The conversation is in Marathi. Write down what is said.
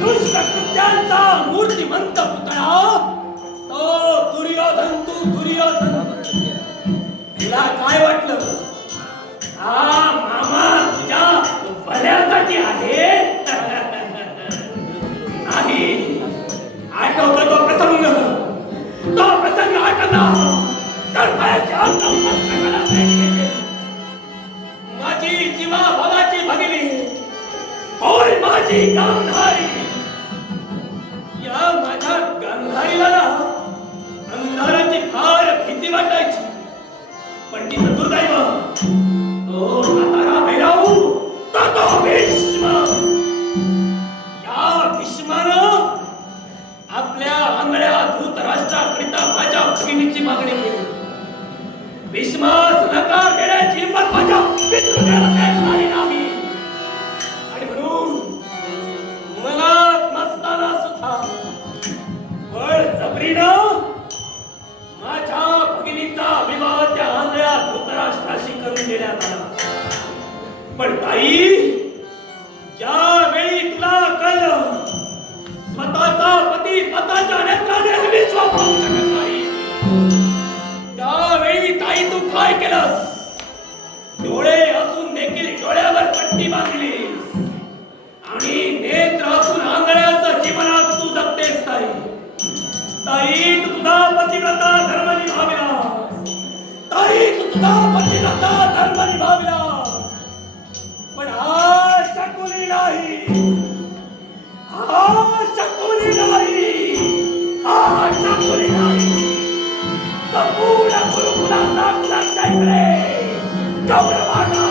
दुष्टकृत्यांचा मूर्तिमंत पुतळा तो दुर्योधन. तू दुर्योधन, तुला काय वाटलं हा मामा तुझ्या भल्यासाठी आहे? नाही. आठवतो तो प्रसंग, तो प्रसंग आठवला तर माझी जीवा भावाची भगिनी होय माझी गांधारी. या माझ्या गांधारीला अंधाराची फार भीती वाटायची, पण ती दुर्दैव तो म्हातारा भैरव तो भीष्म. या भीष्मानं आपल्या आंगड्या धृतराष्ट्राकरिता माझ्या भगिनीची मागणी केली. भीष्मास नकार देण्याची हिंमत माझ्या पितृदेवाला झाली नाही, आणि म्हणून मला नसताना सुद्धा बळजबरीनं माझ्या भगिनीचा विवाह त्या आंधळ्या धृतराष्ट्राशी करून देण्यात आला. पण ताई, ज्यावेळी तुला कळलं स्वतःचा पती स्वतःच्या नेत्राने विश्वास पाहू शकत नाही, त्यावेळी ताई तू काय केलंस? डोळे असून देखील डोळ्यावर पट्टी बांधलीस आणि नेत्र असून आंधळ्याचं जीवनात तू जगतेस. ताई, ताई तू तुझा पतिव्रता धर्म निभाविलास. ताई तू तुझा पतिव्रता धर्म निभाविलास. पण हा शकुनी नाही, हा शकुनी नाही, हा शकुनी नाही. संपूर्ण गुरुकुलाचा कुलाचा इकडे कौरवांना